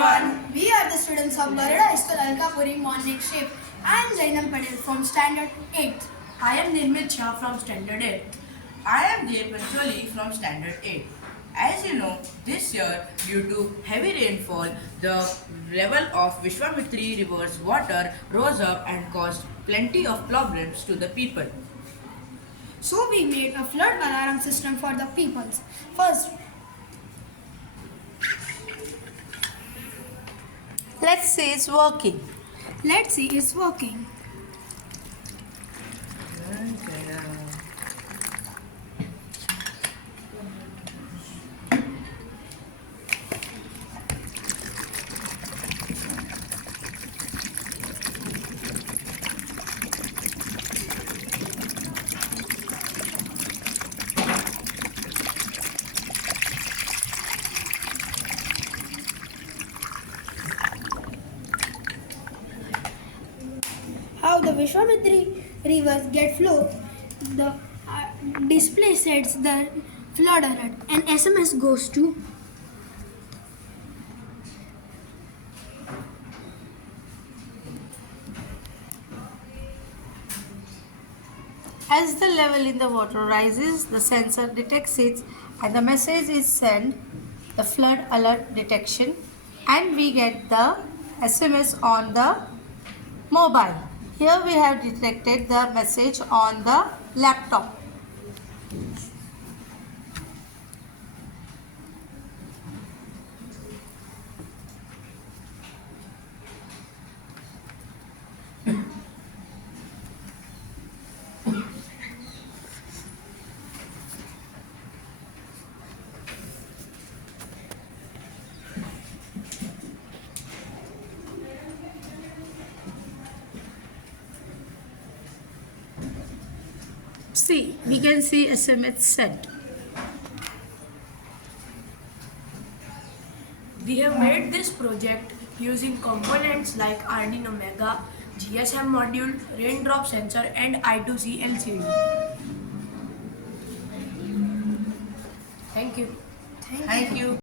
everyone. We are the students of Baroda High School Alkapuri morning shift. I am Zainam Patel from Standard 8th. I am Nirmit Shah from Standard 8. I am Dev Pancholi from Standard 8. As you know, this year, due to heavy rainfall, the level of Vishwamitri river's water rose up and caused plenty of problems to the people. So we made a flood alarm system for the peoples. First, Let's see it's working. let's see it's working. How the Vishwamitri rivers get flow, the display sets the flood alert and SMS goes to As the level in the water rises, the sensor detects it and the message is sent, the flood alert detection, and we get the SMS on the mobile. Here we have detected the message on the laptop. See, we can see SMS sent. We have made this project using components like Arduino Mega, GSM module, raindrop sensor and I2C LCD. Thank you. Thank you.